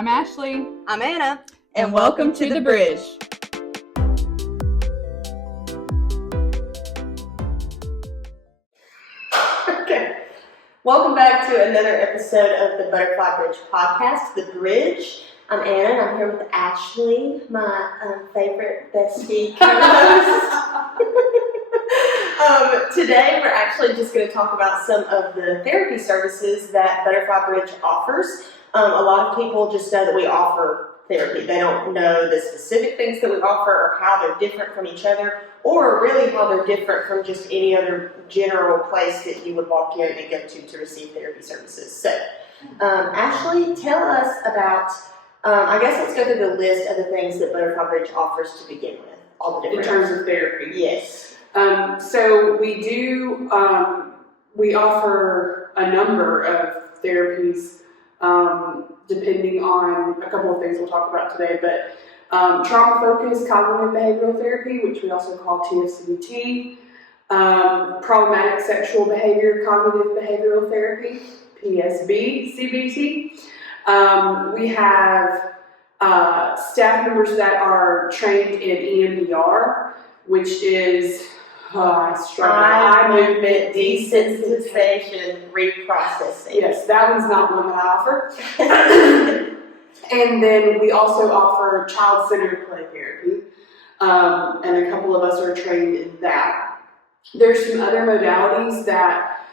I'm Ashley. I'm Anna. And welcome to The Bridge. Okay. Welcome back to another episode of the Butterfly Bridge podcast, The Bridge. I'm Anna, and I'm here with Ashley, my favorite bestie co-host. Today, we're actually just going to talk about some of the therapy services that Butterfly Bridge offers. A lot of people just know that we offer therapy. They don't know the specific things that we offer or how they're different from each other, or really how they're different from just any other general place that you would walk in and go to receive therapy services. So, Ashley, tell us about, I guess let's go through the list of the things that Butterfly Bridge offers to begin with. All the different in terms of therapy. Yes. So we offer a number of therapies depending on a couple of things we'll talk about today, but trauma-focused cognitive behavioral therapy, which we also call TFCBT, problematic sexual behavior cognitive behavioral therapy, PSB-CBT. We have staff members that are trained in EMDR, which is eye movement desensitization reprocessing. Yes, that one's not one that I offer. And then we also offer child-centered play therapy, and a couple of us are trained in that. There's some other modalities that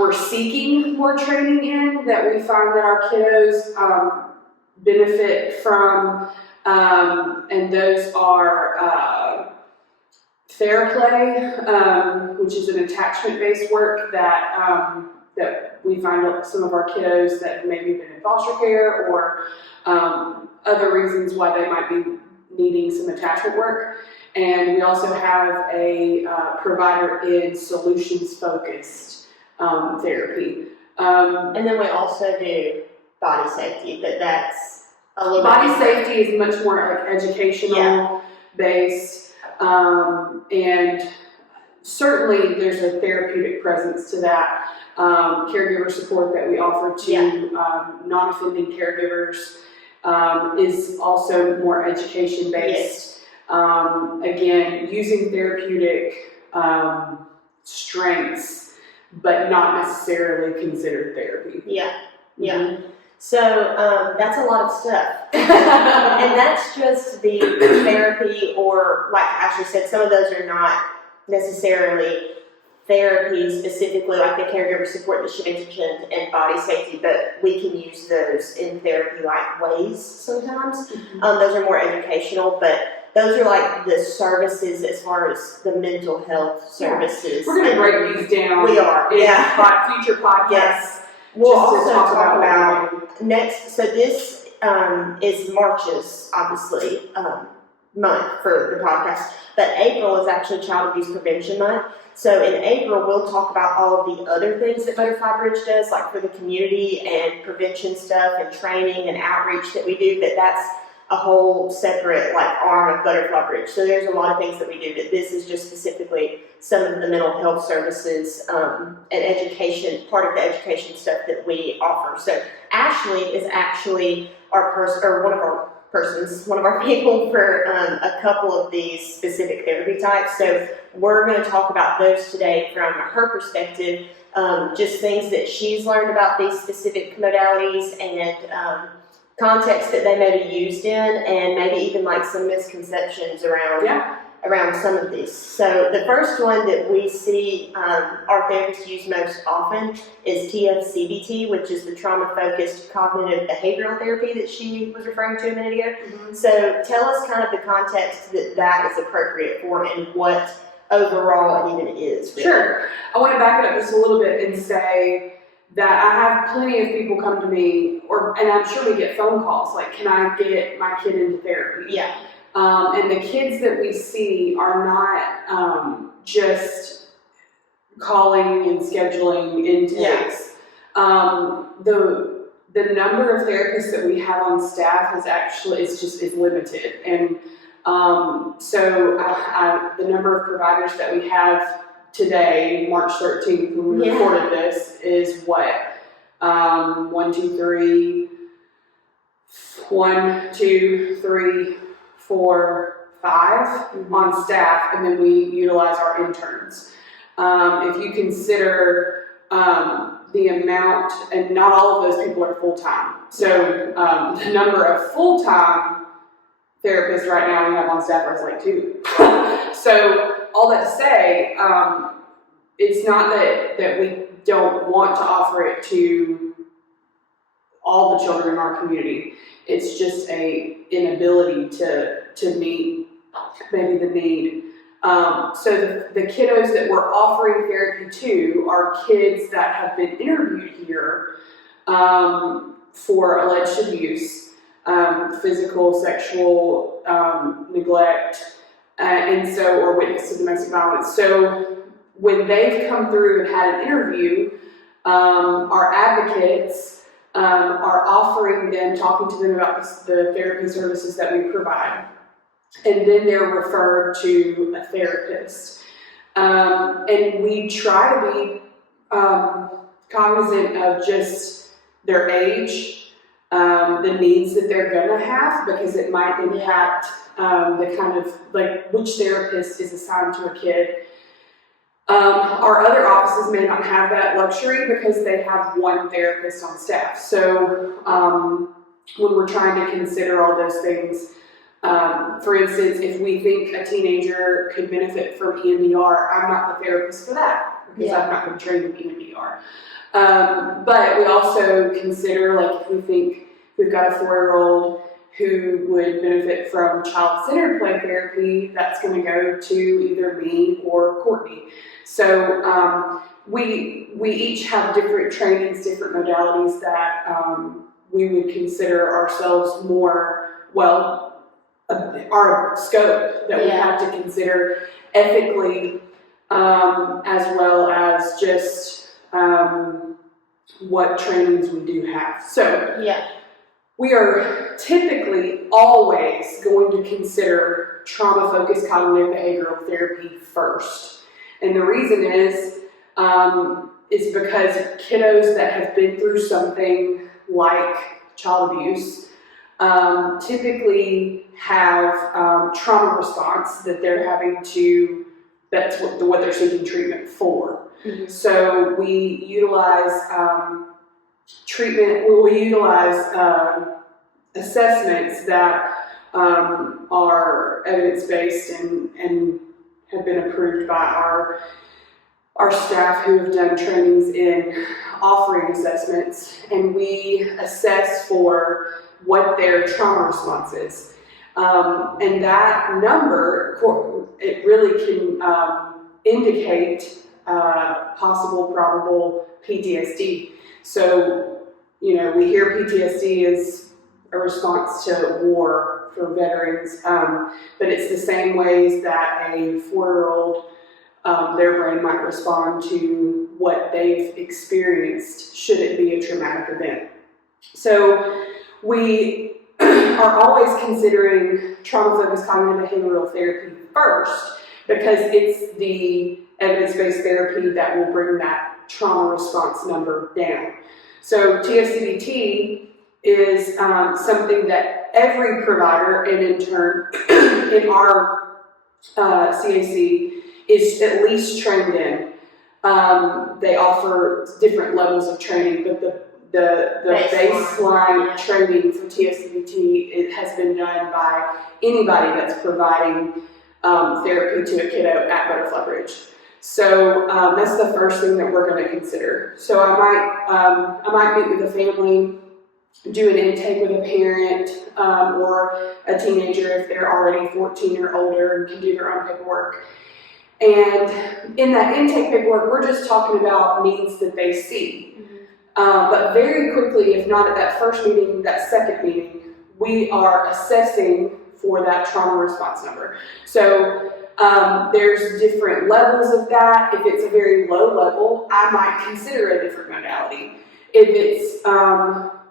we're seeking more training in that we find that our kiddos benefit from, and those are TheraPlay, which is an attachment-based work that we find some of our kiddos that have maybe been in foster care or other reasons why they might be needing some attachment work. And we also have a provider in solutions-focused therapy. And then we also do body safety, but that's a little body bit safety is much more like educational based. And certainly there's a therapeutic presence to that. Caregiver support that we offer to non-offending caregivers is also more education-based. Again, using therapeutic strengths, but not necessarily considered therapy. Mm-hmm. So that's a lot of stuff. And that's just the therapy, or like Ashley said, some of those are not necessarily therapy specifically, like the caregiver support that she mentioned and body safety, but we can use those in therapy-like ways sometimes. Mm-hmm. Those are more educational, but those are like the services as far as the mental health services. We're going to break these down. We are, in future podcasts. Yes. We'll also talk about next, so this is March's, obviously, month for the podcast, but April is actually Child Abuse Prevention Month. So in April, we'll talk about all of the other things that Butterfly Bridge does, like for the community and prevention stuff and training and outreach that we do, but that's a whole separate arm of Butterfly Bridge. So there's a lot of things that we do, but this is just specifically some of the mental health services and education, part of the education stuff that we offer. So Ashley is actually one of our people for a couple of these specific therapy types. So we're going to talk about those today from her perspective, just things that she's learned about these specific modalities and context that they may be used in, and maybe even some misconceptions around some of these. So the first one that we see our therapists use most often is TFCBT, which is the trauma-focused cognitive behavioral therapy that she was referring to a minute ago. Mm-hmm. So tell us kind of the context that is appropriate for and what overall it even is. Really. Sure. I want to back it up just a little bit and say that I have plenty of people come to me, and I'm sure we get phone calls, can I get my kid into therapy? Yeah. And the kids that we see are not just calling and scheduling intakes. The number of therapists that we have on staff is limited, and so the number of providers that we have today, March 13th, when we recorded this, is what? 1, 2, 3, 1, 2, 3, 4, 5 on staff, and then we utilize our interns. If you consider the amount, and not all of those people are full-time. So the number of full-time therapists right now we have on staff is like 2. So all that to say, it's not that we don't want to offer it to all the children in our community. It's just a inability to meet maybe the need. So the kiddos that we're offering therapy to are kids that have been interviewed here for alleged abuse, physical, sexual neglect, and so, or witness to domestic violence. So when they've come through and had an interview, our advocates are offering them, talking to them about the therapy services that we provide. And then they're referred to a therapist. And we try to be cognizant of just their age, the needs that they're gonna have, because it might impact the kind of, like, which therapist is assigned to a kid. Our other offices may not have that luxury because they have one therapist on staff. So when we're trying to consider all those things, for instance, if we think a teenager could benefit from EMDR, I'm not the therapist for that because I've not been trained in EMDR. But we also consider, like, if we think we've got a 4-year-old who would benefit from child-centered play therapy, that's going to go to either me or Courtney. So we each have different trainings, different modalities that we would consider ourselves more, our scope that we have to consider ethically, as well as just what trainings we do have. So we are typically always going to consider trauma-focused cognitive behavioral therapy first. And the reason is because kiddos that have been through something like child abuse typically have trauma response that they're having to, that's what they're seeking treatment for. So we utilize we utilize assessments that are evidence-based and have been approved by our staff who have done trainings in offering assessments, and we assess for what their trauma response is. And that number, it really can indicate possible, probable PTSD. So, we hear PTSD is a response to war for veterans, but it's the same ways that a 4-year-old, their brain might respond to what they've experienced should it be a traumatic event. So we are always considering trauma-focused cognitive behavioral therapy first because it's the evidence-based therapy that will bring that trauma response number down. So TFCBT is something that every provider and intern in our CAC is at least trained in. They offer different levels of training, but the baseline training for TFCBT, it has been done by anybody that's providing therapy to a kiddo at Butterfly Bridge. So that's the first thing that we're going to consider. So I might meet with a family, do an intake with a parent or a teenager if they're already 14 or older and can do their own paperwork. And in that intake paperwork, we're just talking about needs that they see. But very quickly, if not at that first meeting, that second meeting, we are assessing for that trauma response number. So there's different levels of that. If it's a very low level, I might consider a different modality. If it's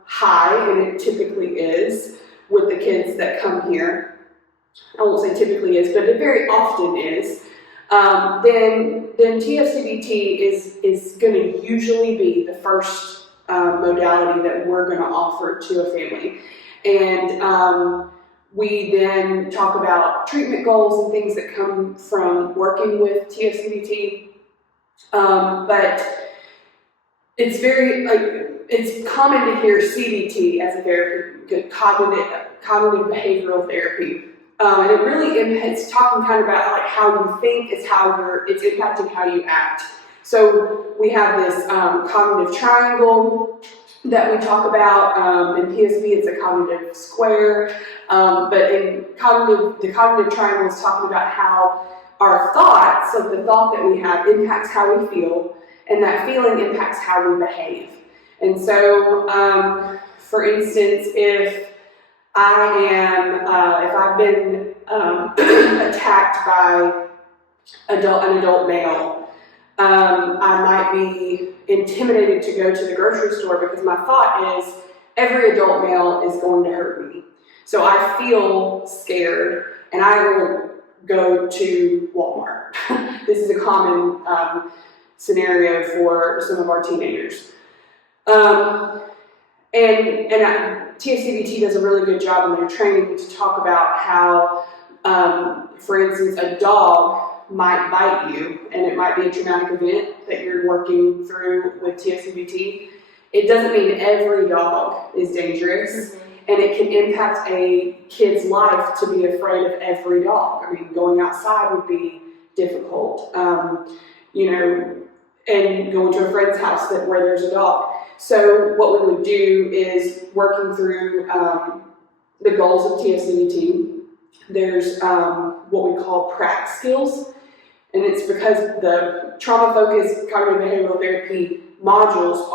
high, and it typically is with the kids that come here, I won't say typically is, but it very often is, then TFCBT is going to usually be the first modality that we're going to offer to a family. And we then talk about treatment goals and things that come from working with TFCBT. But it's it's common to hear CBT as a therapy, cognitive behavioral therapy. And it really it's talking kind of about like how you think is it's impacting how you act. So we have this cognitive triangle that we talk about. In PSB, it's a cognitive square. But in the cognitive triangle is talking about how our thoughts, so the thought that we have, impacts how we feel, and that feeling impacts how we behave. And so, for instance, if I've been attacked by an adult male, I might be intimidated to go to the grocery store because my thought is every adult male is going to hurt me. So I feel scared and I will go to Walmart. This is a common scenario for some of our teenagers. TFCBT does a really good job in their training to talk about how, for instance, a dog might bite you, and it might be a traumatic event that you're working through with TFCBT. It doesn't mean every dog is dangerous, and it can impact a kid's life to be afraid of every dog. I mean, going outside would be difficult, and going to a friend's house where there's a dog. So what we would do is working through the goals of TFCBT. There's what we call prac skills, and it's because the trauma-focused cognitive behavioral therapy modules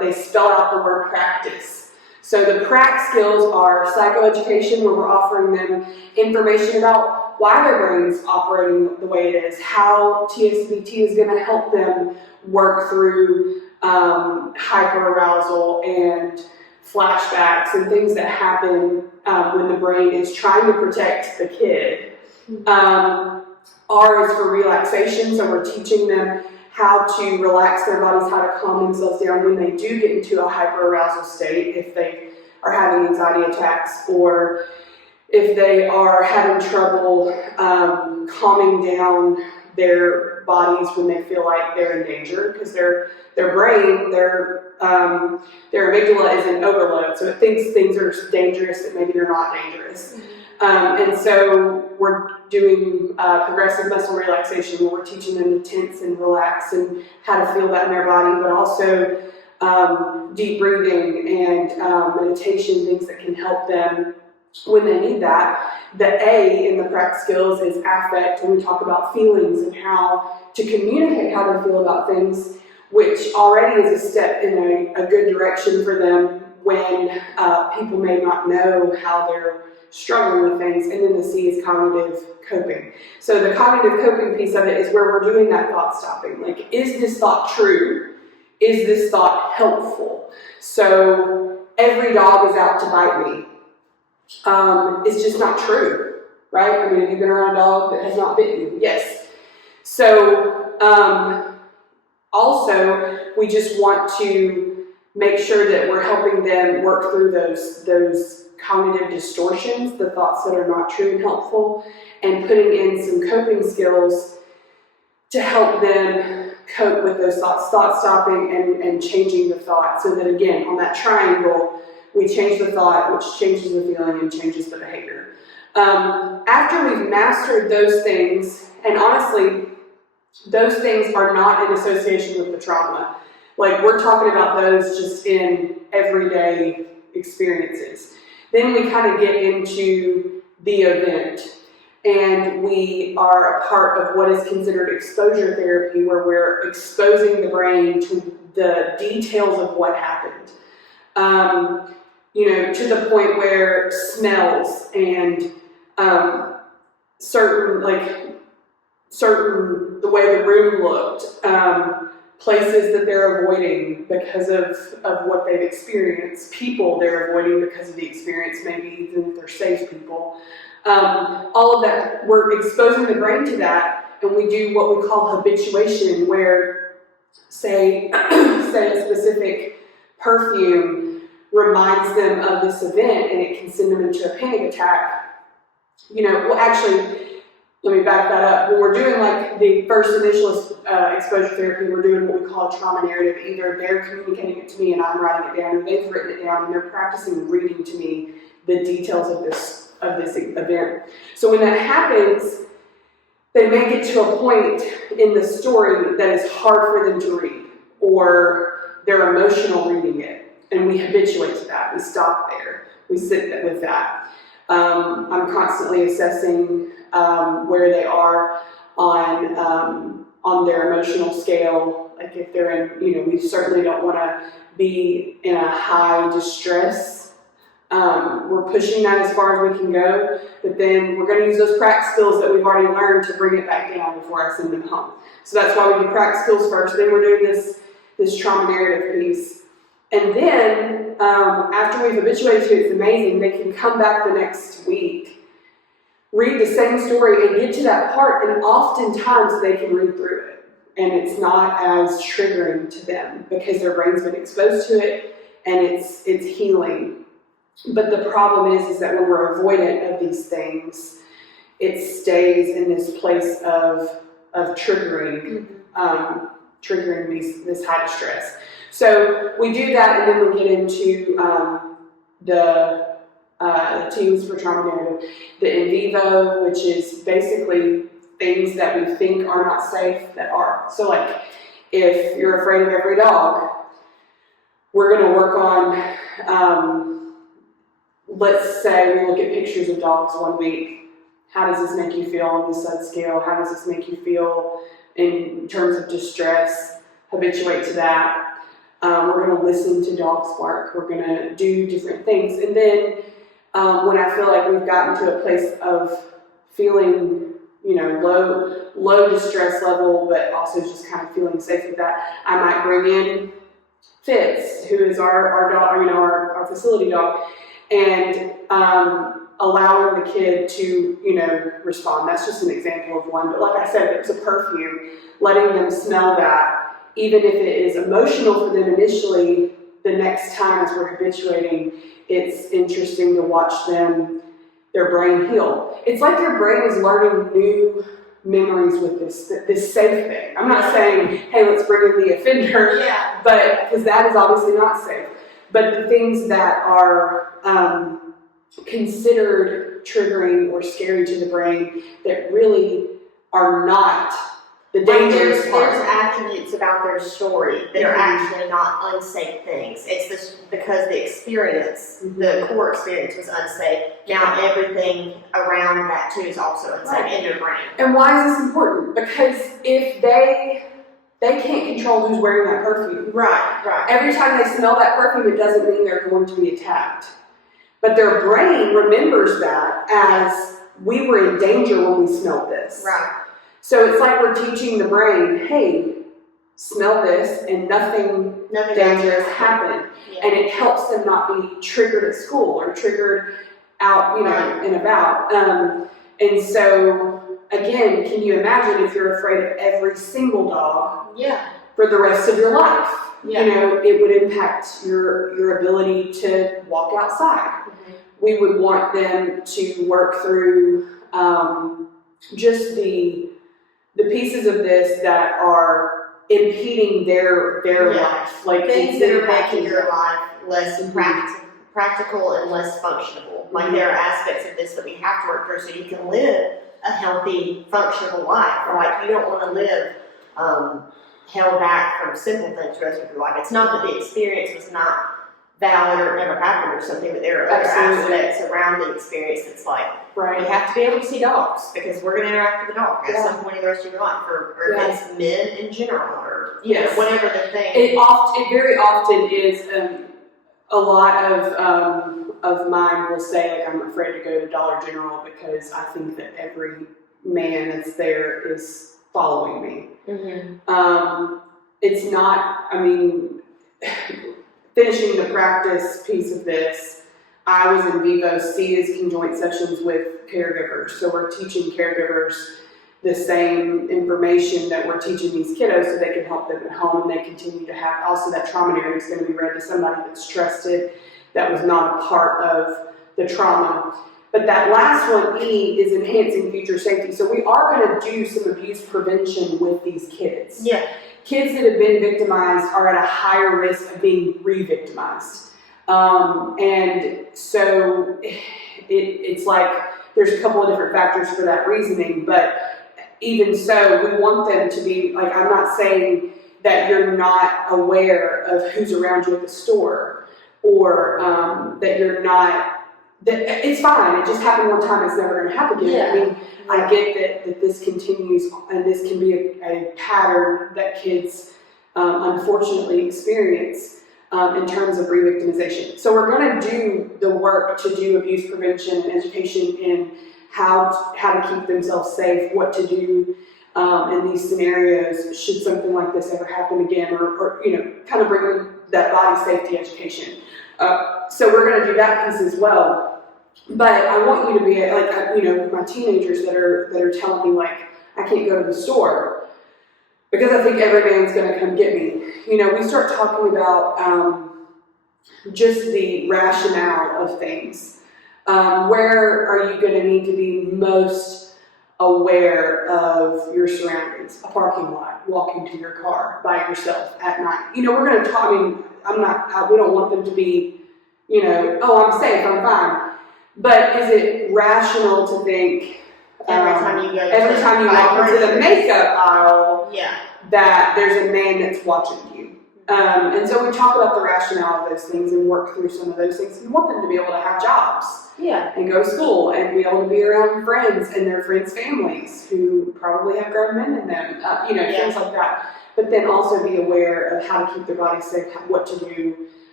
they spell out the word practice. So the prac skills are psychoeducation, where we're offering them information about why their brain's operating the way it is, how TFCBT is going to help them work through hyperarousal and flashbacks and things that happen when the brain is trying to protect the kid. R is for relaxation, so we're teaching them how to relax their bodies, how to calm themselves down when they do get into a hyperarousal state, if they are having anxiety attacks or if they are having trouble calming down their bodies when they feel like they're in danger, because their brain, their amygdala is in overload, so it thinks things are dangerous that maybe they're not dangerous. And so we're doing progressive muscle relaxation, where we're teaching them to tense and relax and how to feel that in their body, but also deep breathing and meditation, things that can help them when they need that. The A in the prac skills is affect, and we talk about feelings and how to communicate how they feel about things, which already is a step in a good direction for them when people may not know how they're struggling with things. And then the C is cognitive coping. So the cognitive coping piece of it is where we're doing that thought stopping. Like, is this thought true? Is this thought helpful? So every dog is out to bite me. It's just not true, right? I mean, have you been around a dog that has not bitten you? Yes. So also, we just want to make sure that we're helping them work through those cognitive distortions, the thoughts that are not true and helpful, and putting in some coping skills to help them cope with those thoughts, thought stopping and changing the thought, so that again, on that triangle, we change the thought, which changes the feeling and changes the behavior. After we've mastered those things, and honestly, those things are not in association with the trauma. Like, we're talking about those just in everyday experiences. Then we kind of get into the event, and we are a part of what is considered exposure therapy, where we're exposing the brain to the details of what happened. To the point where smells and certain, the way the room looked, places that they're avoiding because of what they've experienced, people they're avoiding because of the experience, maybe even if they're safe people. All of that, we're exposing the brain to that, and we do what we call habituation, where say a specific perfume reminds them of this event and it can send them into a panic attack. Well, actually, let me back that up. When we're doing like the first initial exposure therapy, we're doing what we call a trauma narrative. Either they're communicating it to me and I'm writing it down, or they've written it down and they're practicing reading to me the details of this event. So when that happens, they may get to a point in the story that is hard for them to read, or they're emotional reading it, and we habituate to that. We stop there. We sit with that. I'm constantly assessing where they are on their emotional scale. Like if they're in, we certainly don't want to be in a high distress. We're pushing that as far as we can go, but then we're going to use those practice skills that we've already learned to bring it back down before I send them home. So that's why we do practice skills first. Then we're doing this trauma narrative piece. And then after we've habituated to it, it's amazing. They can come back the next week, read the same story, and get to that part, and oftentimes they can read through it. And it's not as triggering to them because their brain's been exposed to it, and it's healing. But the problem is that when we're avoidant of these things, it stays in this place of triggering, this high distress. So we do that, and then we get into the teams for trauma narrative, the in vivo, which is basically things that we think are not safe that are. So like if you're afraid of every dog, we're going to work on let's say we look at pictures of dogs one week. How does this make you feel on the SUD scale? How does this make you feel in terms of distress? Habituate to that. We're going to listen to dogs bark. We're going to do different things. And then when I feel like we've gotten to a place of feeling, low distress level, but also just kind of feeling safe with that, I might bring in Fitz, who is our dog, our facility dog, and allowing the kid to, respond. That's just an example of one. But like I said, there's a perfume, letting them smell that, even if it is emotional for them initially, the next time as we're habituating, it's interesting to watch their brain heal. It's like their brain is learning new memories with this safe thing. I'm not saying, hey, let's bring in the offender, but because that is obviously not safe. But the things that are considered triggering or scary to the brain that really are not the dangerous part. There's attributes about their story that are actually not unsafe things. It's this because the experience, the core experience was unsafe. Now everything around that too is also unsafe in their brain. And why is this important? Because if they can't control who's wearing that perfume. Right. Every time they smell that perfume, it doesn't mean they're going to be attacked. But their brain remembers that as we were in danger when we smelled this. Right. So it's like we're teaching the brain, hey, smell this, and nothing dangerous happened. Yeah. And it helps them not be triggered at school or triggered out, and about. And so, again, can you imagine if you're afraid of every single dog for the rest of your life? Yeah. It would impact your ability to walk outside. Mm-hmm. We would want them to work through just the pieces of this that are impeding their life. Like things that are making your life less practical and less functional. Like there are aspects of this that we have to work through so you can live a healthy, functional life. Like you don't want to live held back from simple things the rest of your life. It's not that the experience was not valid or it never happened or something, but there are other aspects around the experience that's like, you have to be able to see dogs because we're going to interact with the dog at some point in the rest of your life, or against men in general, or whatever the thing. It very often is. A lot of mine will say, like, I'm afraid to go to Dollar General because I think that every man that's there is following me. Mm-hmm. It's not, finishing the practice piece of this, I was in vivo C is conjoint sessions with caregivers. So we're teaching caregivers the same information that we're teaching these kiddos so they can help them at home, and they continue to have, also that trauma narrative is going to be read to somebody that's trusted, that was not a part of the trauma. But that last one, E, is enhancing future safety. So we are going to do some abuse prevention with these kids. Yeah. Kids that have been victimized are at a higher risk of being re-victimized. And so it's like there's a couple of different factors for that reasoning, but even so, we want them to be, like, I'm not saying that you're not aware of who's around you at the store, or that you're not, that it's fine, it just happened one time, it's never going to happen again. Yeah. I mean, I get that this continues, and this can be a pattern that kids unfortunately experience in terms of re-victimization. So we're going to do the work to do abuse prevention and education in how to keep themselves safe, what to do in these scenarios should something like this ever happen again, or kind of bring that body safety education. So we're going to do that piece as well. But I want you to be like, with my teenagers that are telling me, like, I can't go to the store because I think every man's going to come get me. We start talking about just the rationale of things. Where are you going to need to be most aware of your surroundings? A parking lot, walking to your car by yourself at night. We're going to talk. We don't want them to be, oh, I'm safe, I'm fine. But is it rational to think Every time you walk into the makeup aisle, yeah, that there's a man that's watching you? And so we talk about the rationale of those things and work through some of those things. We want them to be able to have jobs, yeah, and go to school and be able to be around friends and their friends' families who probably have grown men in them, things like that. But then also be aware of how to keep their body safe, what to do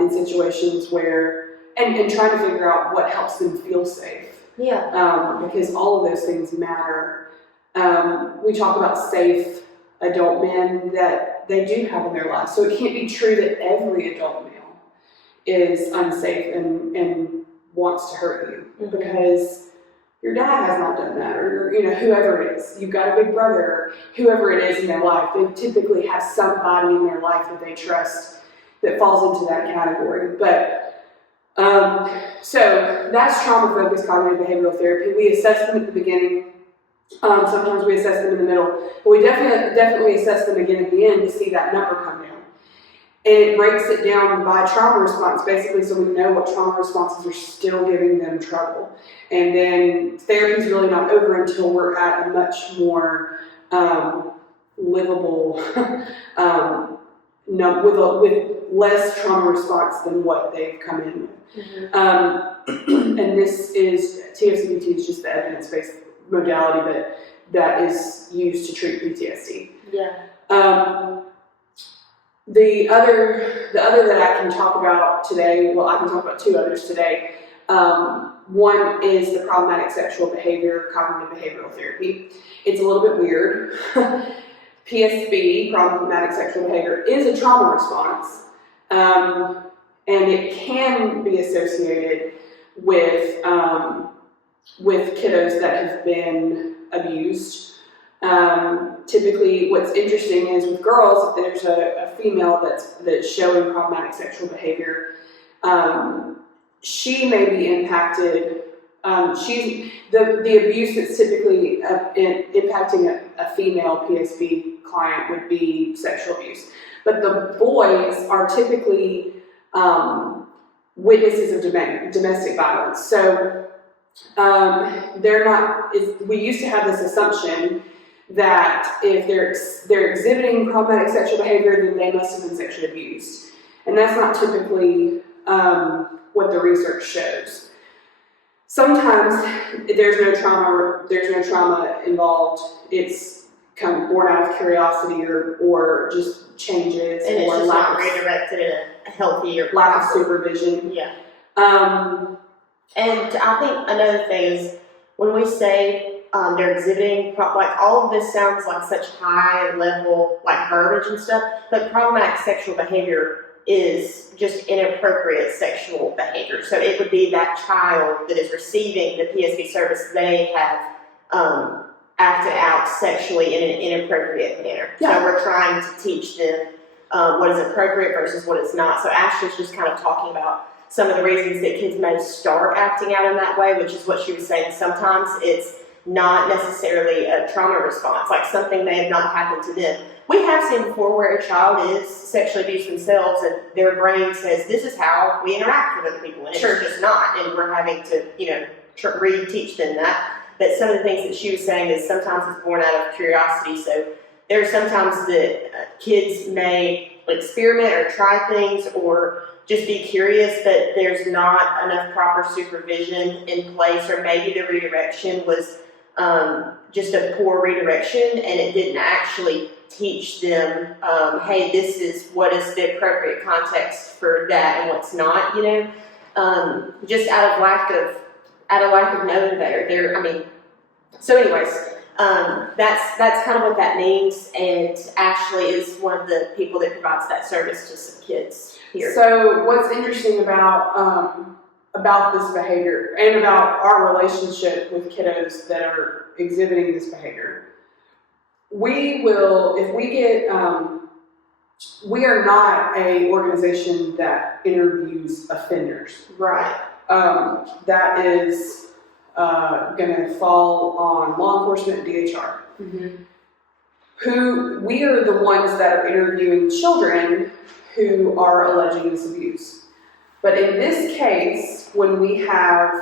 in situations where, and trying to figure out what helps them feel safe. yeah, Because all of those things matter. We talk about safe adult men that they do have in their lives. So it can't be true that every adult male is unsafe and wants to hurt you, because your dad has not done that, or whoever it is. You've got a big brother, whoever it is in their life. They typically have somebody in their life that they trust that falls into that category. But so that's trauma-focused cognitive behavioral therapy. We assess them at the beginning. Sometimes we assess them in the middle, but we definitely assess them again at the end to see that number come down. And it breaks it down by trauma response, basically, so we know what trauma responses are still giving them trouble. And then therapy is really not over until we're at a much more livable, with less trauma response than what they've come in with. And this is, TFCBT is just the evidence-based modality that is used to treat PTSD. yeah. The other that I can talk about today, well, I can talk about two others today. One is the problematic sexual behavior, cognitive behavioral therapy. It's a little bit weird. PSB, problematic sexual behavior, is a trauma response, and it can be associated with kiddos that have been abused. Typically, what's interesting is with girls, if there's a female that's showing problematic sexual behavior, she may be impacted. She's the abuse that's typically impacting a female PSB client would be sexual abuse, but the boys are typically witnesses of domestic violence. So they're not. We used to have this assumption that if they're exhibiting problematic sexual behavior, then they must have been sexually abused, and that's not typically what the research shows. Sometimes there's no trauma involved. It's kind of born out of curiosity or just changes, And it's or just lack not redirected in a healthy or lack of supervision. Yeah. Um, And I think another thing is when we say they're exhibiting, like all of this sounds like such high level like verbiage and stuff, but problematic sexual behavior is just inappropriate sexual behavior. So it would be that child that is receiving the PSB service, they have acted out sexually in an inappropriate manner. Yeah. So we're trying to teach them what is appropriate versus what is not. So Ashley's just kind of talking about some of the reasons that kids may start acting out in that way, which is what she was saying. Sometimes it's not necessarily a trauma response, like something may have not happened to them. We have seen before where a child is sexually abused themselves and their brain says, this is how we interact with other people, and it's just not, and we're having to, reteach them that. But some of the things that she was saying is sometimes it's born out of curiosity. So there are sometimes that kids may experiment or try things or just be curious, but there's not enough proper supervision in place, or maybe the redirection was just a poor redirection and it didn't actually teach them, hey, this is what is the appropriate context for that and what's not, just out of lack of knowing better. So anyways, that's kind of what that means, and Ashley is one of the people that provides that service to some kids here. So what's interesting about this behavior and about our relationship with kiddos that are exhibiting this behavior, we are not a organization that interviews offenders. Right. That is going to fall on law enforcement, DHR. Who we are the ones that are interviewing children who are alleging this abuse. But in this case, when we have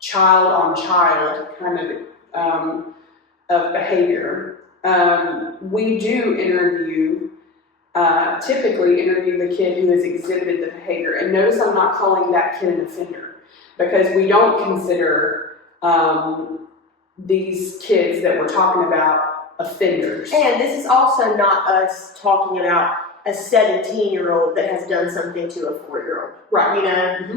child on child kind of behavior, we do typically interview the kid who has exhibited the behavior. And notice I'm not calling that kid an offender, because we don't consider these kids that we're talking about offenders. And this is also not us talking about a 17-year-old that has done something to a 4-year-old. Right.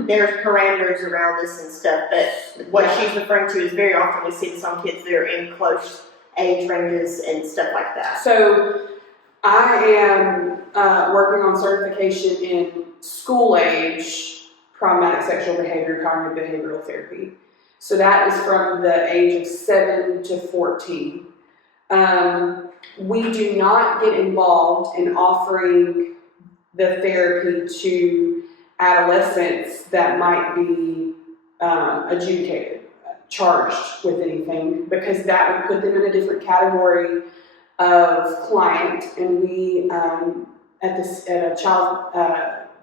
There's parameters around this and stuff, but what she's referring to is very often we see this on kids that are in close age ranges and stuff like that. So I am working on certification in school age problematic sexual behavior, cognitive behavioral therapy. So that is from the age of 7 to 14. We do not get involved in offering the therapy to adolescents that might be adjudicated, charged with anything, because that would put them in a different category of client. And we, at a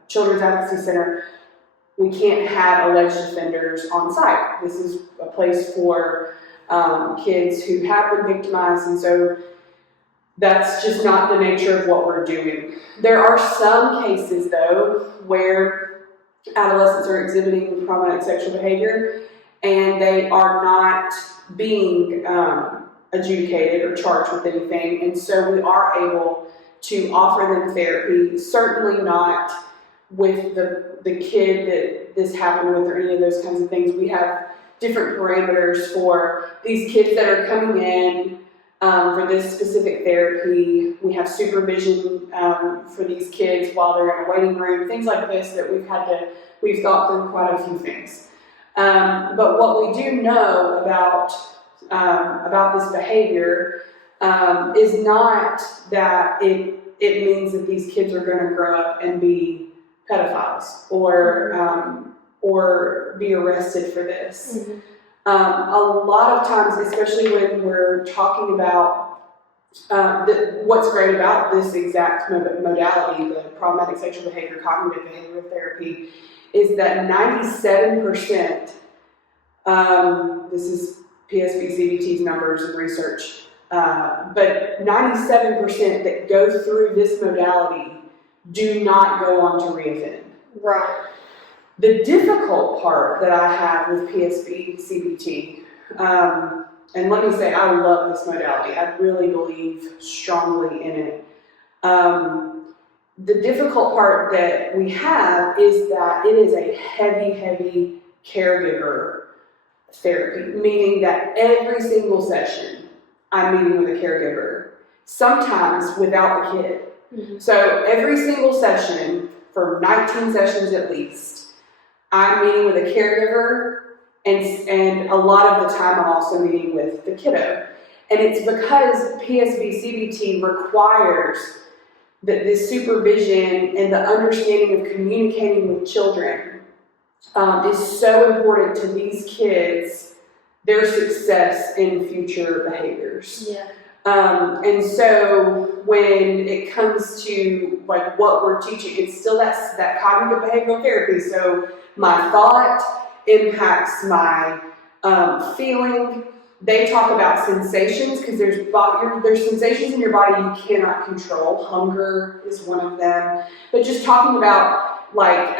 children's advocacy center, we can't have alleged offenders on site. This is a place for kids who have been victimized, and so that's just not the nature of what we're doing. There are some cases, though, where adolescents are exhibiting problematic sexual behavior and they are not being adjudicated or charged with anything, and so we are able to offer them therapy. Certainly not with the kid that this happened with or any of those kinds of things. We have different parameters for these kids that are coming in for this specific therapy. We have supervision for these kids while they're in a waiting room, things like this that we've thought through quite a few things. But what we do know about this behavior is not that it means that these kids are going to grow up and be pedophiles or be arrested for this. A lot of times, especially when we're talking about what's great about this exact modality, the problematic sexual behavior, cognitive behavioral therapy, is that 97%, this is PSB-CBT's numbers and research, but 97% that go through this modality do not go on to reoffend. Right. The difficult part that I have with PSB-CBT, and let me say I love this modality. I really believe strongly in it. The difficult part that we have is that it is a heavy caregiver therapy, meaning that every single session I'm meeting with a caregiver, sometimes without the kid. So every single session, for 19 sessions at least, I'm meeting with a caregiver, and a lot of the time I'm also meeting with the kiddo. And it's because PSB-CBT requires that this supervision and the understanding of communicating with children is so important to these kids, their success in future behaviors. Yeah. And so when it comes to like what we're teaching, it's still that cognitive behavioral therapy. So my thought impacts my feeling. They talk about sensations because there's sensations in your body you cannot control. Hunger is one of them. But just talking about like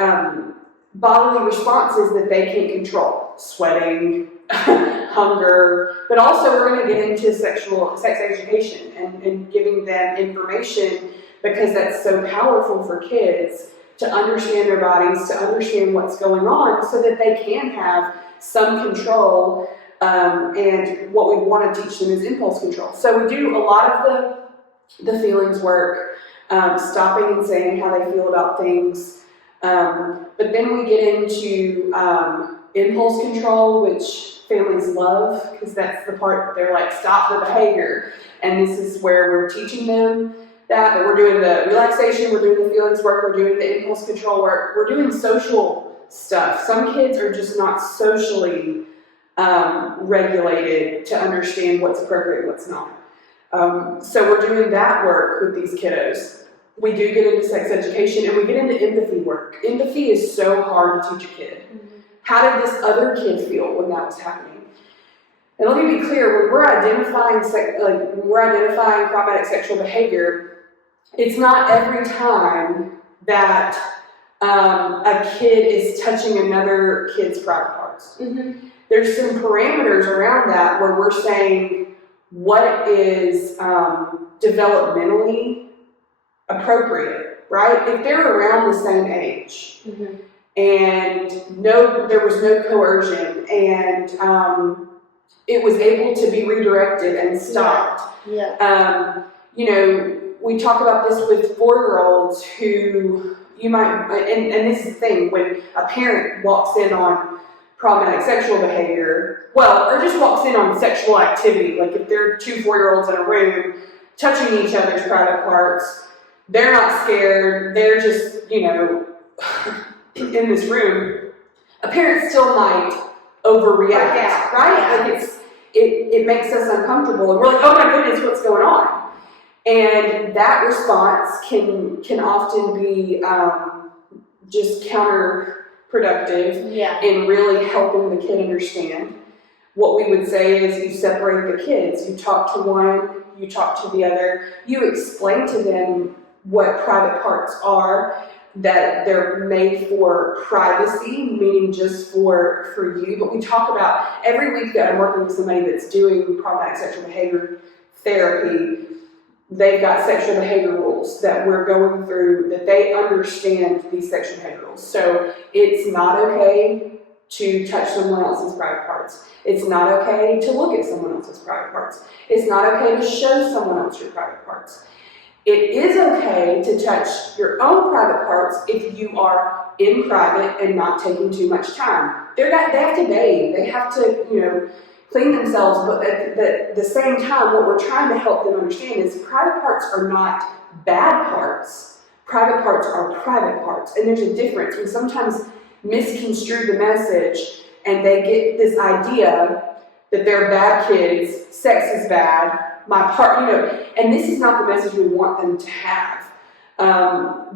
bodily responses that they can control. Sweating, hunger, but also we're going to get into sex education and giving them information because that's so powerful for kids to understand their bodies, to understand what's going on so that they can have some control. And what we want to teach them is impulse control. So we do a lot of the feelings work, stopping and saying how they feel about things. But then we get into impulse control, which families love because that's the part that they're like, stop the behavior. And this is where we're teaching them that, but we're doing the relaxation, we're doing the feelings work, we're doing the impulse control work, we're doing social stuff. Some kids are just not socially regulated to understand what's appropriate and what's not. So we're doing that work with these kiddos. We do get into sex education and we get into empathy work. Empathy is so hard to teach a kid. Mm-hmm. How did this other kid feel when that was happening? And let me be clear, when we're identifying problematic sexual behavior, it's not every time that a kid is touching another kid's private parts. Mm-hmm. There's some parameters around that where we're saying what is developmentally appropriate, right? If they're around the same age, mm-hmm. and there was no coercion, and it was able to be redirected and stopped. Yeah. We talk about this with 4-year-olds who you might, and this is the thing, when a parent walks in on problematic sexual behavior, or just walks in on sexual activity, like if there are 2 4-year-olds in a room touching each other's private parts, they're not scared, they're just, in this room, a parent still might overreact, right? Like it makes us uncomfortable, and we're like, oh my goodness, what's going on? And that response can often be just counterproductive in really helping the kid understand. What we would say is you separate the kids. You talk to one, you talk to the other. You explain to them what private parts are, that they're made for privacy, meaning just for you. But we talk about, every week that I'm working with somebody that's doing problematic sexual behavior therapy, they've got sexual behavior rules that we're going through, that they understand these sexual behavior rules. So it's not okay to touch someone else's private parts. It's not okay to look at someone else's private parts. It's not okay to show someone else your private parts. It is okay to touch your own private parts if you are in private and not taking too much time. They have to bathe. They have to, clean themselves. But at the same time, what we're trying to help them understand is private parts are not bad parts. Private parts are private parts. And there's a difference. We sometimes misconstrue the message and they get this idea that they're bad kids, sex is bad, my part, and this is not the message we want them to have.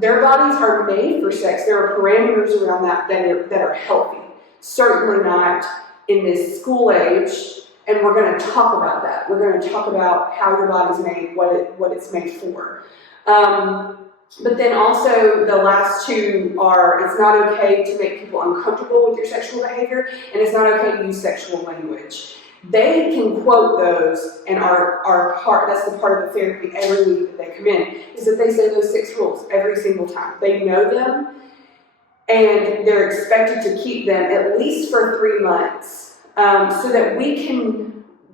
Their bodies are made for sex. There are parameters around that are healthy. Certainly not in this school age, and we're going to talk about that. We're going to talk about how your body's made, what it's made for. But then also the last 2 are, it's not okay to make people uncomfortable with your sexual behavior, and it's not okay to use sexual language. They can quote those and are part, that's the part of the therapy every week that they come in, is that they say those 6 rules every single time. They know them, and they're expected to keep them at least for 3 months, so that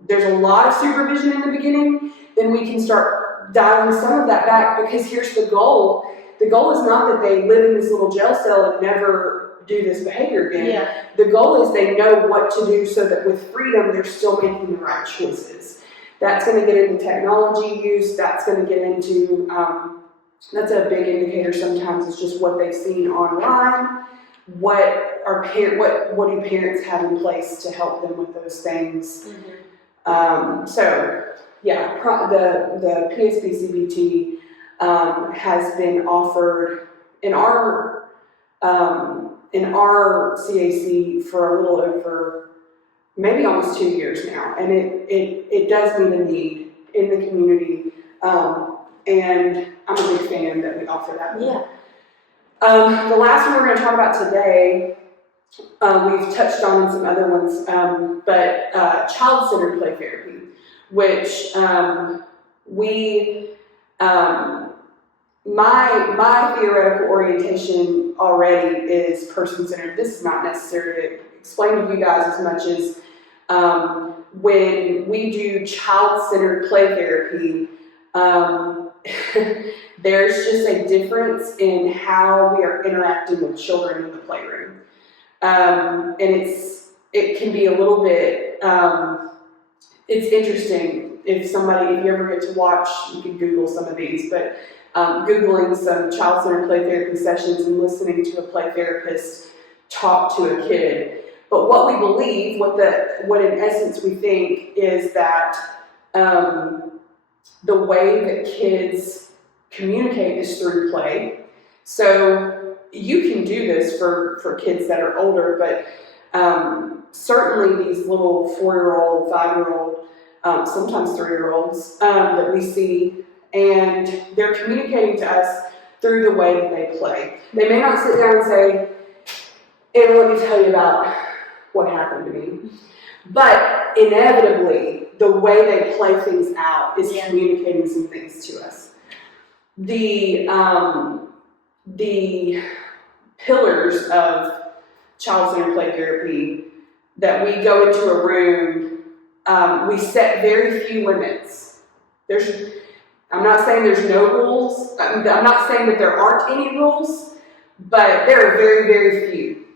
there's a lot of supervision in the beginning, then we can start dialing some of that back, because here's the goal. The goal is not that they live in this little jail cell and never do this behavior again. Yeah. The goal is they know what to do so that with freedom, they're still making the right choices. That's going to get into technology use. That's going to get into That's a big indicator sometimes, is just what they've seen online. What do parents have in place to help them with those things? So yeah, the PSB CBT has been offered in our CAC for a little over, maybe almost 2 years now, and it does meet a need in the community, and I'm a big fan that we offer that. Yeah. The last one we're going to talk about today, we've touched on some other ones, but child-centered play therapy, which my theoretical orientation already is person-centered. This is not necessary to explain to you guys as much as when we do child-centered play therapy, there's just a difference in how we are interacting with children in the playroom. And it can be a little bit, it's interesting if you ever get to watch, you can Google some of these, but Googling some child-centered play therapy sessions and listening to a play therapist talk to a kid. But what we believe, what in essence we think, is that the way that kids communicate is through play. So you can do this for kids that are older, but certainly these little 4-year-old, 5-year-old, sometimes 3-year-olds that we see, and they're communicating to us through the way that they play. They may not sit down and say, "Anna, let me tell you about what happened to me," but inevitably, the way they play things out is communicating some things to us. The pillars of child-centered play therapy that we go into a room, we set very few limits. I'm not saying there's no rules. I'm not saying that there aren't any rules, but there are very, very few.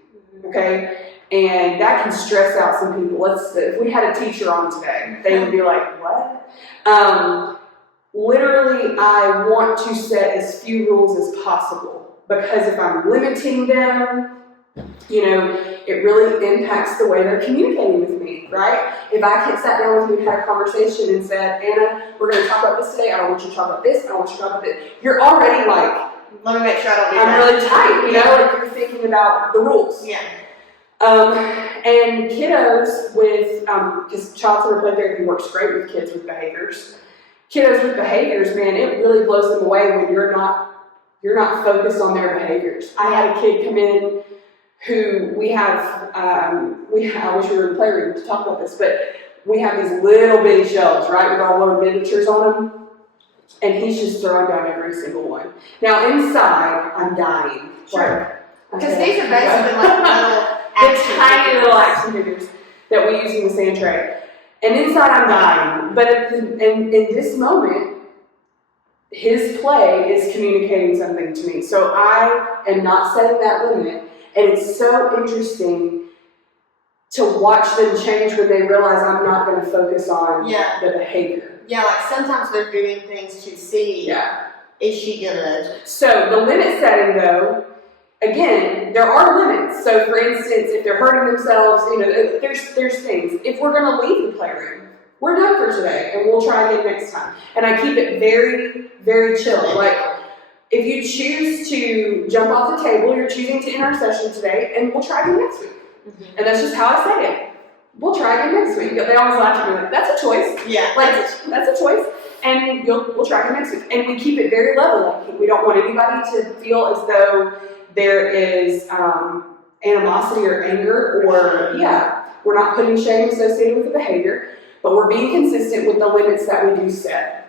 Okay? And that can stress out some people. If we had a teacher on today, they would be like, "What?" Literally, I want to set as few rules as possible, because if I'm limiting them, it really impacts the way they're communicating with me, right? If I sat down with you and had a conversation and said, "Anna, we're going to talk about this today. I don't want you to talk about this. I don't want you to talk about this." You're already like, "Let me make sure I don't do I'm that." really tight, like you're thinking about the rules. Yeah. And kiddos with, because child-centered play therapy works great with kids with behaviors. Kiddos with behaviors, man, it really blows them away when you're not focused on their behaviors. I had a kid come in who I wish we were in the playroom to talk about this, but we have these little bitty shelves, right, with all little miniatures on them, and he's just throwing down every single one. Now inside, I'm dying. Sure. Because these are basically like little tiny little action figures that we use in the sand tray. And inside I'm dying. But in this moment, his play is communicating something to me. So I am not setting that limit. And it's so interesting to watch them change when they realize I'm not going to focus on the behavior. Yeah, like sometimes they're doing things to see, is she going to... So the limit setting, though, again, there are limits. So, for instance, if they're hurting themselves, there's things. If we're going to leave the playroom, we're done for today, and we'll try again next time. And I keep it very, very chill. Like, if you choose to jump off the table, you're choosing to end our session today, and we'll try again next week. Mm-hmm. And that's just how I say it. We'll try again next week. They always laugh at me like, "That's a choice." Yeah. Like, that's a choice. And we'll try again next week. And we keep it very level. Like, we don't want anybody to feel as though there is animosity or anger, or we're not putting shame associated with the behavior, but we're being consistent with the limits that we do set.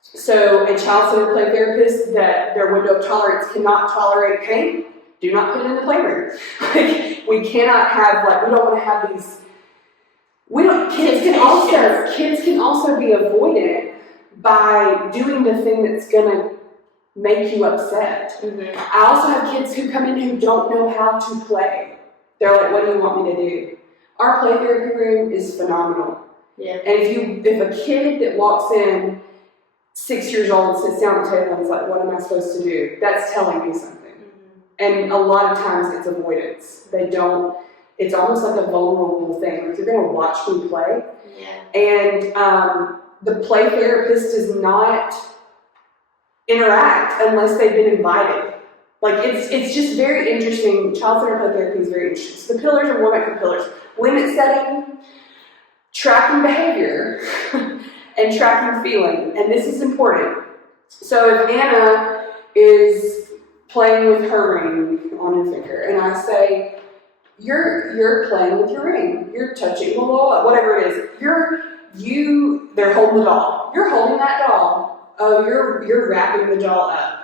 So a child-centered play therapist, that their window of tolerance cannot tolerate pain, do not put it in the playroom. Like, we cannot have, we don't want to have these, kids can also be avoidant by doing the thing that's gonna make you upset. Mm-hmm. I also have kids who come in who don't know how to play. They're like, "What do you want me to do?" Our play therapy room is phenomenal. Yeah. And if a kid that walks in 6 years old sits down at the table and is like, what am I supposed to do? That's telling me something. And a lot of times it's avoidance. It's almost like a vulnerable thing. Like, you're going to watch me play. Yeah. And the play therapist does not interact unless they've been invited. Like, it's just very interesting. Child-centered play therapy is very interesting. So the pillars are what make pillars: limit setting, tracking behavior, and tracking feeling. And this is important. So if Anna is playing with her ring on her finger, and I say, you're playing with your ring, you're touching, blah, blah, blah, whatever it is, they're holding the doll, you're holding that doll, oh, you're wrapping the doll up.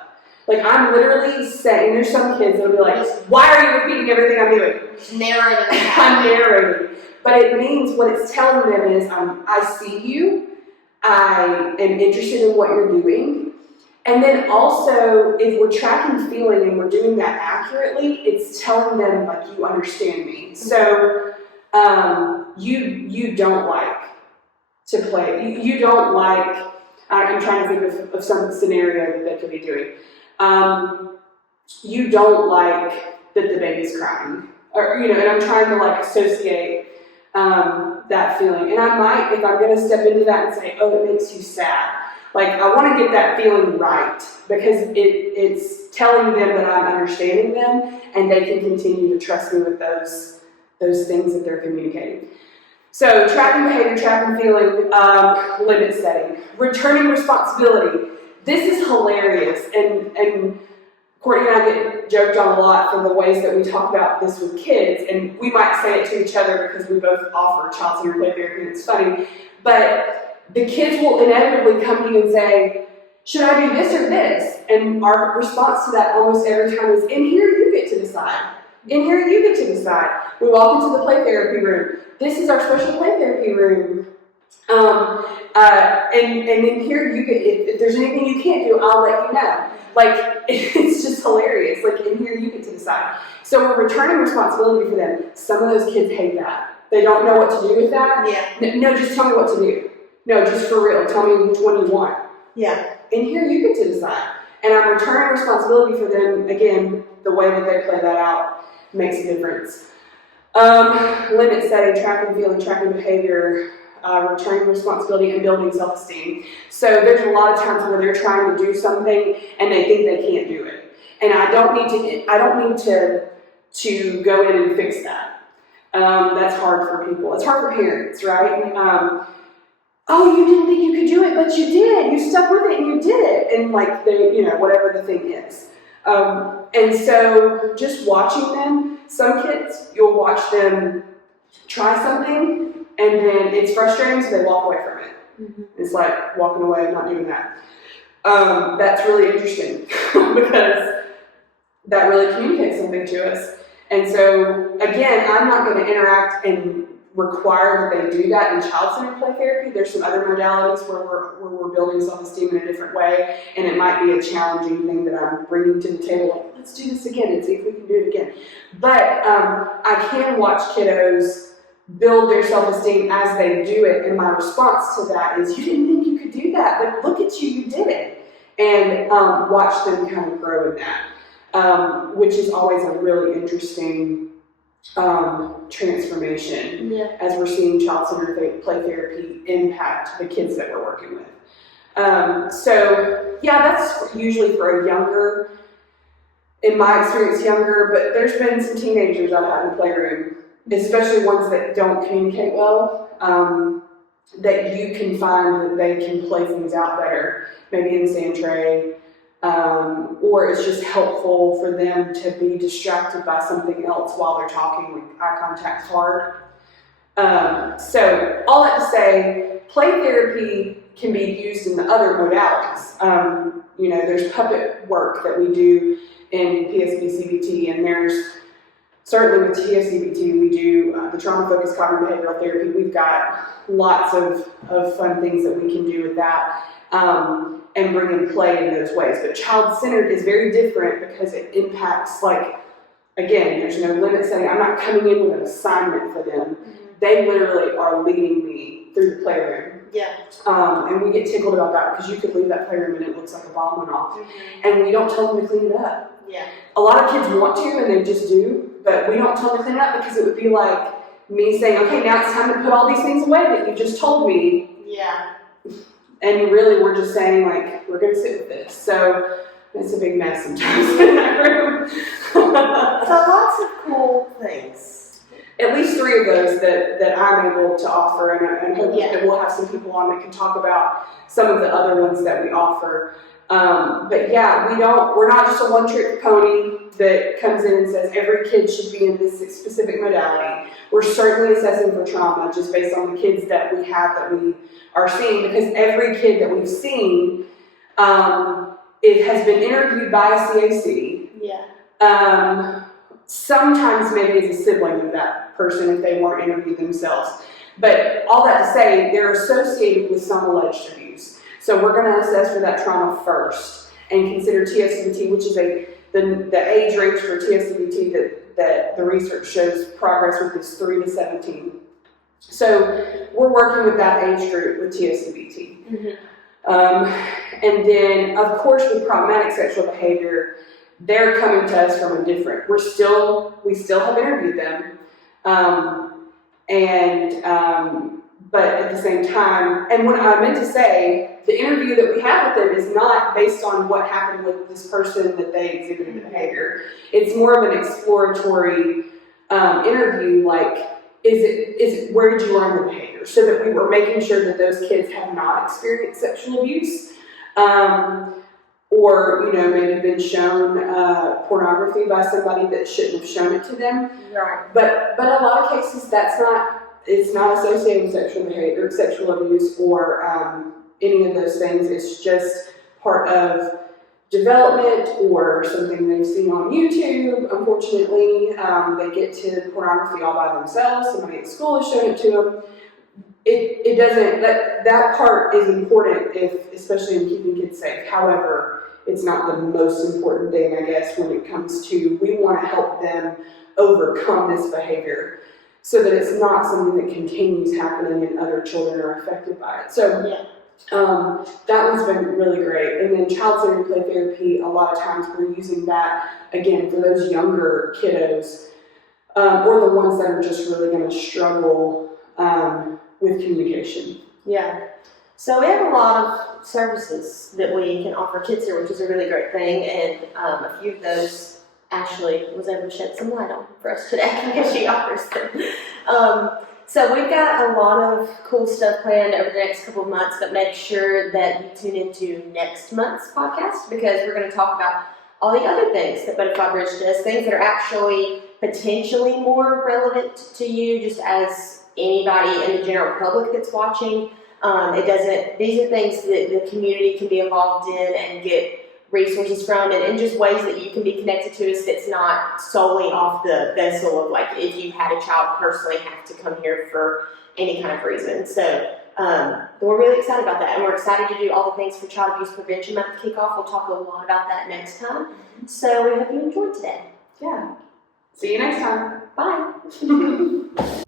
Like, I'm literally saying, there's some kids that'll be like, why are you repeating everything I'm doing? Narrating. I'm narrating. But it means, what it's telling them is, I see you, I am interested in what you're doing. And then also, if we're tracking feeling and we're doing that accurately, it's telling them, like, you understand me. So, you don't like to play. You don't like, I'm trying to think of some scenario that they could be doing. You don't like that the baby's crying. Or, and I'm trying to, like, associate that feeling. And I might, if I'm going to step into that and say, oh, it makes you sad. Like, I want to get that feeling right, because it's telling them that I'm understanding them, and they can continue to trust me with those things that they're communicating. So, tracking behavior, tracking feeling, limit setting, returning responsibility. This is hilarious, and Courtney and I get joked on a lot for the ways that we talk about this with kids, and we might say it to each other because we both offer child-centered play therapy, and it's funny, but the kids will inevitably come to you and say, should I do this or this? And our response to that almost every time is, in here you get to decide. In here you get to decide. We walk into the play therapy room. This is our special play therapy room. And in here you get, if there's anything you can't do, I'll let you know. Like, it's just hilarious. Like, in here you get to decide. So we're returning responsibility for them. Some of those kids hate that. They don't know what to do with that. Yeah. No, just tell me what to do. No, just for real, tell me which one you want. Yeah. And here you get to decide. And I'm returning responsibility for them. Again, the way that they play that out makes a difference. Limit setting, tracking feeling, tracking behavior, returning responsibility, and building self-esteem. So there's a lot of times where they're trying to do something and they think they can't do it. And I don't need to go in and fix that. That's hard for people. It's hard for parents, right? Oh, you didn't think you could do it, but you did. You stuck with it and you did it. And, like, whatever the thing is. And so just watching them, some kids, you'll watch them try something and then it's frustrating, so they walk away from it. Mm-hmm. It's like walking away, not doing that. That's really interesting because that really communicates something to us. And so, again, I'm not going to interact and require that they do that in child-centered play therapy. There's some other modalities where we're building self-esteem in a different way, and it might be a challenging thing that I'm bringing to the table. Like, let's do this again and see if we can do it again. But I can watch kiddos build their self-esteem as they do it, and my response to that is, you didn't think you could do that, but look at you, you did it. And watch them kind of grow in that, which is always a really interesting transformation as we're seeing child-centered play therapy impact the kids that we're working with. So yeah, that's usually for a younger, in my experience, younger, but there's been some teenagers I've had in the playroom, especially ones that don't communicate well, that you can find that they can play things out better, maybe in sand tray, or it's just helpful for them to be distracted by something else while they're talking, like eye contact's hard. So all that to say, play therapy can be used in the other modalities. There's puppet work that we do in PSB-CBT, and there's certainly with TFCBT, we do the trauma-focused cognitive behavioral therapy. We've got lots of fun things that we can do with that. And bring in play in those ways. But child-centered is very different because it impacts, like, again, there's no limit setting. I'm not coming in with an assignment for them. They literally are leading me through the playroom. Yeah. And we get tickled about that because you could leave that playroom and it looks like a bomb went off. And we don't tell them to clean it up. Yeah. A lot of kids want to and they just do, but we don't tell them to clean it up because it would be like me saying, okay, now it's time to put all these things away that you just told me. Yeah. And really we're just saying like, we're going to sit with this. So it's a big mess sometimes in that room. So lots of cool things. At least 3 of those that I'm able to offer, and hopefully Yeah. that we'll have some people on that can talk about some of the other ones that we offer. But yeah, we're not just a one-trick pony that comes in and says every kid should be in this specific modality. We're certainly assessing for trauma just based on the kids that we have that we are seeing, because every kid that we've seen, it has been interviewed by a CAC. Yeah. Sometimes maybe as a sibling of that person if they weren't interviewed themselves. But all that to say, they're associated with some alleged abuse. So we're going to assess for that trauma first and consider TFCBT, which is the age range for TFCBT that the research shows progress with is 3 to 17. So we're working with that age group with TFCBT. And then, of course, with problematic sexual behavior, they're coming to us from a different. We still have interviewed them, but at the same time, and what I meant to say, the interview that we have with them is not based on what happened with this person that they exhibited the behavior. It's more of an exploratory interview, like, is it where did you learn the behavior? So that we were making sure that those kids have not experienced sexual abuse. Or, maybe been shown pornography by somebody that shouldn't have shown it to them. Right. But a lot of cases, it's not associated with sexual behavior, sexual abuse, or any of those things. It's just part of development or something they've seen on YouTube. Unfortunately, they get to pornography all by themselves. Somebody at school has shown it to them. It doesn't, that part is important, especially in keeping kids safe. However, it's not the most important thing, I guess, when it comes to, we want to help them overcome this behavior so that it's not something that continues happening and other children are affected by it. So that one's been really great. And then child-centered play therapy, a lot of times we're using that, again, for those younger kiddos, or the ones that are just really going to struggle with communication. Yeah. So we have a lot of services that we can offer kids here, which is a really great thing, and a few of those Ashley was able to shed some light on for us today because she offers them. So we've got a lot of cool stuff planned over the next couple of months, but make sure that you tune into next month's podcast because we're going to talk about all the other things that Butterfly Bridge does, things that are actually potentially more relevant to you just as anybody in the general public that's watching. These are things that the community can be involved in and get resources from, and just ways that you can be connected to us that's not solely off the vessel of like if you had a child personally have to come here for any kind of reason. So we're really excited about that, and we're excited to do all the things for Child Abuse Prevention Month kickoff. We'll talk a lot about that next time. So we hope you enjoyed today. Yeah. See you next time. Bye.